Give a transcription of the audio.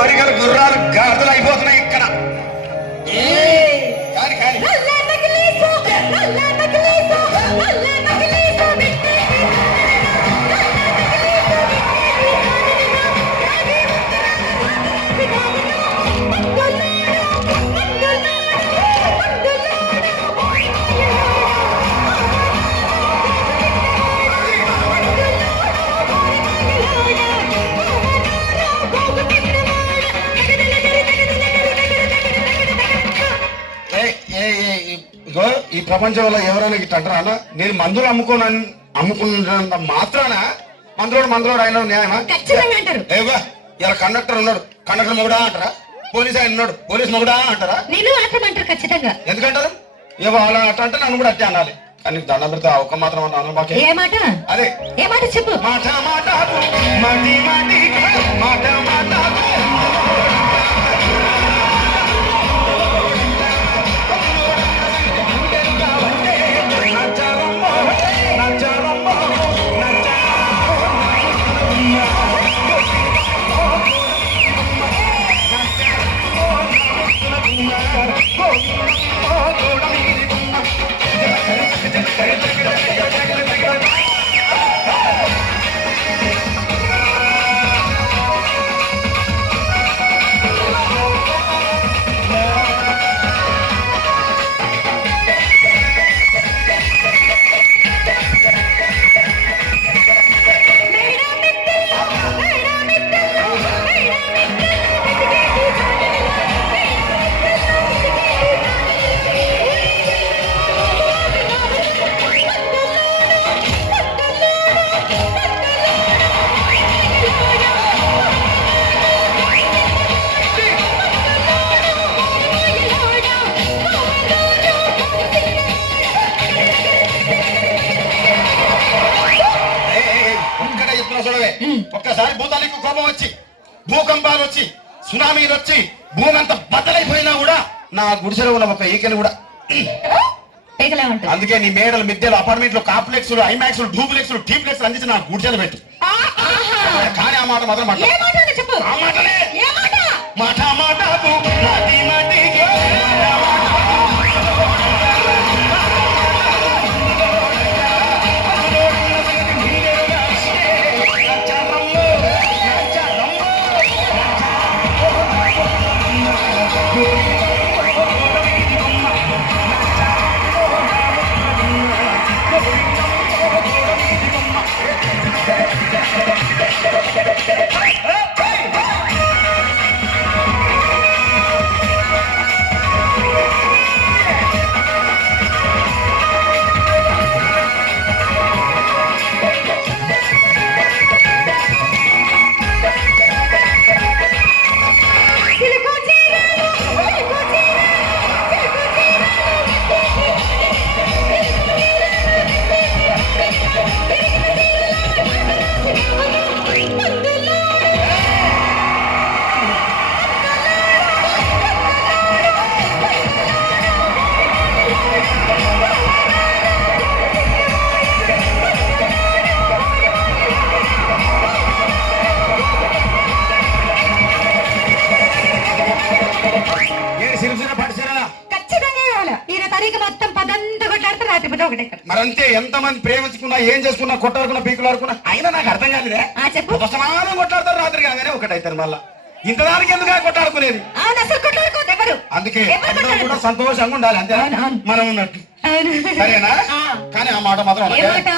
కోరికలు గుర్రాలు గాడిదలు అయిపోతున్నాయి ఇక్కడ. ఈ ప్రపంచంలో ఎవరైనా ఇట్లా అంటారా అన్న? నేను మందులు అమ్ముకోను అమ్ముకున్నంత మాత్రాన మందులోడు మందులోడు అయిన న్యాయమా ఖచ్చితంగా అంటారు. ఏవో ఇలా కండక్టర్ ఉన్నాడు కండక్టర్ మొగుడా అంటారా పోలీస్ ఆయన ఉన్నాడు పోలీస్ మొగుడా అంటారా ఎందుకంటారు ఏవో అలా అట్లా అంటే నన్ను కూడా అట్టే అనాలి కానీ దండం పెడితే ఒక్క మాత్రం అన్నాను మాకే ఏ మాట అదే ఏ మాట చెప్పు మాట మాట మాటి మాటి మాట ఒక్కసారి భూతానికి కోపం వచ్చి భూకంపాలు వచ్చి సునామీలు వచ్చి భూమి అంతా బద్దలైపోయినా కూడా నా గుడిసెలో ఉన్న ఒక ఈకెలు కూడా. అందుకే నీ మేడలు మిద్దెలు అపార్ట్మెంట్లు కాంప్లెక్స్ ఐమాక్స్ డూప్లెక్స్ టీప్లెక్స్ అందించి నా గుడిసెలు పెట్టు. కానీ ఆ మాట మాత్రం మాట? మాట మాట ఒకటే కథ. మరంతే ఎంతమంది ప్రేమించుకున్నా ఏం చేసుకున్నా కొట్టాడుకున్నా పీకులు ఆడుకున్నా అయినా నాకు అర్థం కాలేదే? ఆ చెప్పు. సమానం కొట్లాడతారు రాత్రి కాగానే ఒకటైతారు మళ్ళా. ఇంత దానికి ఎందుకు కొట్టాడుకునేది అందుకే అందరూ? కూడా సంతోషంగా ఉండాలి అంతే. మనం ఉన్నట్టు. సరేనా. కానీ ఆ మాట మాత్రం మాటి మాటి.